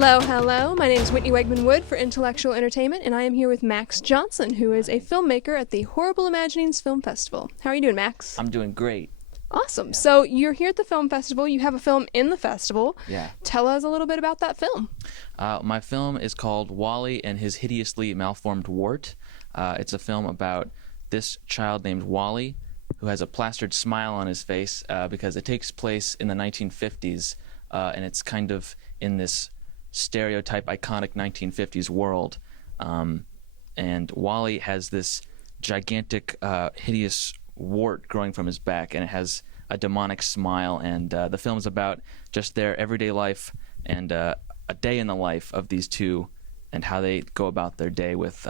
Hello, hello. My name is Whitney Wegman Wood for Intellectual Entertainment, and I am here with Max Johnson, who is a filmmaker at the Horrible Imaginings Film Festival. How are you doing, Max? I'm doing great. Awesome. So you're here at the film festival. You have a film in the festival. Yeah. Tell us a little bit about that film. My film is called Wally and His Hideously Malformed Wart. It's a film about this child named Wally who has a plastered smile on his face because it takes place in the 1950s, and it's kind of in this stereotype, iconic 1950s world. And Wally has this gigantic, hideous wart growing from his back, and it has a demonic smile. And the film is about just their everyday life and a day in the life of these two and how they go about their day with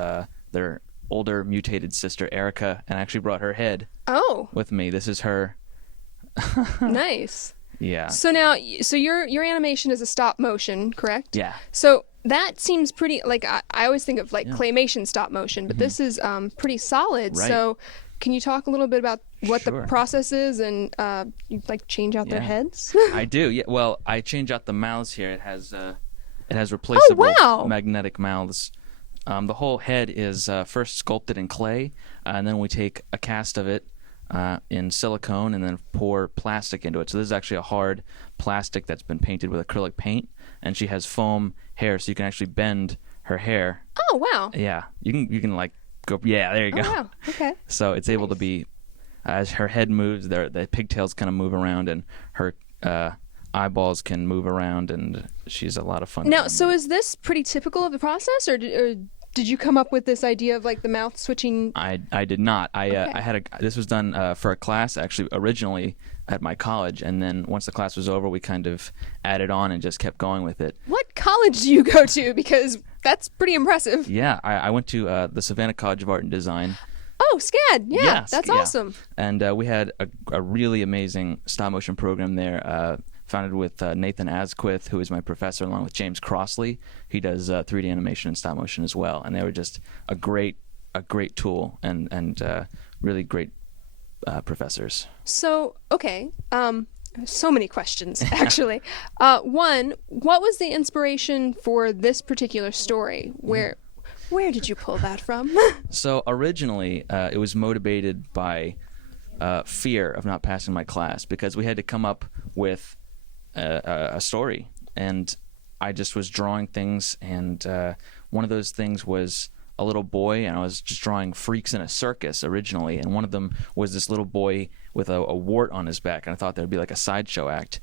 their older mutated sister Erica. And I actually brought her head with me. This is her. Nice. Yeah. So now, your animation is a stop motion, correct? Yeah. So that seems pretty, like, I always think of like claymation stop motion, but this is pretty solid. Right. So can you talk a little bit about what Sure. the process is and you like change out their heads? I do. Yeah. Well, I change out the mouths here. It has replaceable magnetic mouths. The whole head is first sculpted in clay, and then we take a cast of it in silicone and then pour plastic into it. So this is actually a hard plastic that's been painted with acrylic paint, and she has foam hair, so you can actually bend her hair. Oh, wow. Yeah. You can like go. Yeah. There you go. Oh, wow. Okay. So it's able to be, as her head moves, the pigtails kind of move around, and her eyeballs can move around, and she's a lot of fun. Now, so is this pretty typical of the process, or did you come up with this idea of like the mouth switching? I did not. This was done for a class actually originally at my college, and then once the class was over, we kind of added on and just kept going with it. What college do you go to? Because that's pretty impressive. Yeah, I went to the Savannah College of Art and Design. Oh, SCAD. Yeah, that's awesome. And we had a really amazing stop motion program there, founded with Nathan Asquith, who is my professor, along with James Crossley. He does 3D animation and stop motion as well. And they were just a great tool and really great professors. So, okay. So many questions, actually. One, what was the inspiration for this particular story? Where did you pull that from? So originally, it was motivated by fear of not passing my class, because we had to come up with a story, and I just was drawing things, and one of those things was a little boy, and I was just drawing freaks in a circus originally, and one of them was this little boy with a wart on his back, and I thought there'd be like a sideshow act.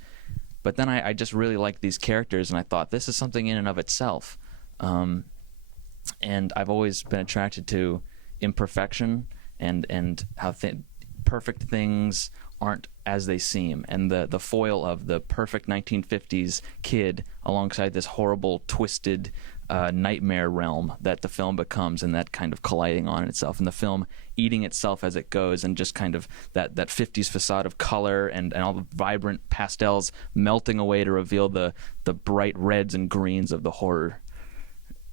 But then I just really liked these characters, and I thought this is something in and of itself. And I've always been attracted to imperfection and how perfect things aren't as they seem, and the foil of the perfect 1950s kid alongside this horrible, twisted nightmare realm that the film becomes, and that kind of colliding on itself, and the film eating itself as it goes, and just kind of that 50s facade of color and all the vibrant pastels melting away to reveal the bright reds and greens of the horror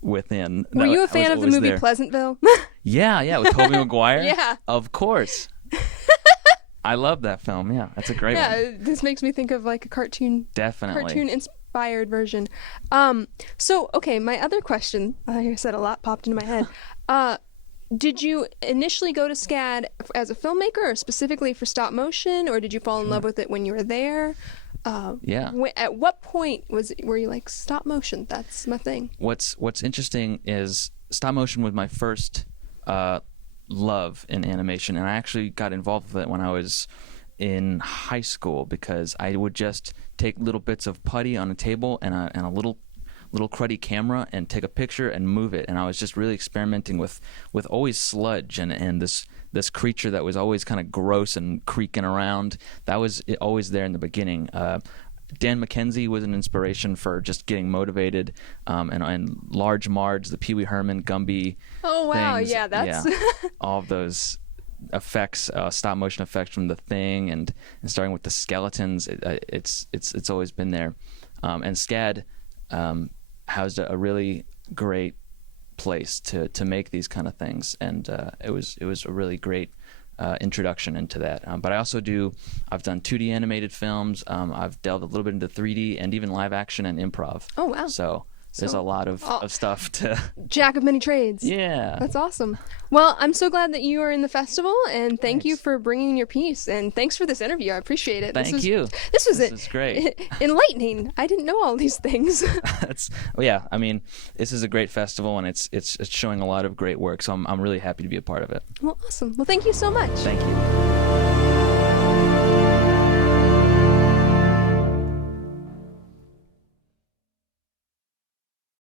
within. Were you a fan of the movie Pleasantville? Yeah, with Tobey Maguire. Yeah. Of course. I love that film. Yeah, that's a great one. Yeah, this makes me think of like a cartoon. Definitely. Cartoon-inspired version. So, okay, my other question, like I said, a lot popped into my head. Did you initially go to SCAD as a filmmaker, or specifically for stop motion, or did you fall in love with it when you were there? Yeah. At what point were you like, stop motion, that's my thing? What's interesting is stop motion was my first love in animation, and I actually got involved with it when I was in high school, because I would just take little bits of putty on a table and a little cruddy camera and take a picture and move it, and I was just really experimenting with always sludge and this creature that was always kind of gross and creaking around. That was always there in the beginning. Dan McKenzie was an inspiration for just getting motivated, and Large Marge, the Pee Wee Herman, Gumby. Oh wow, things. yeah, that's all of those effects, stop motion effects from The Thing, and starting with the skeletons. It's always been there, and SCAD housed a really great place to make these kind of things, and it was a really great introduction into that. But I've done 2D animated films. I've delved a little bit into 3D and even live action and improv. Oh, wow. So there's So- a lot of stuff to. Jack of many trades. Yeah. That's awesome. Well, I'm so glad that you are in the festival, and thank you Thanks. for bringing your piece, and thanks for this interview. I appreciate it. Thank you. This was This is great. enlightening. I didn't know all these things. Yeah. I mean, this is a great festival, and it's showing a lot of great work. So I'm really happy to be a part of it. Well, awesome. Well, thank you so much. Thank you.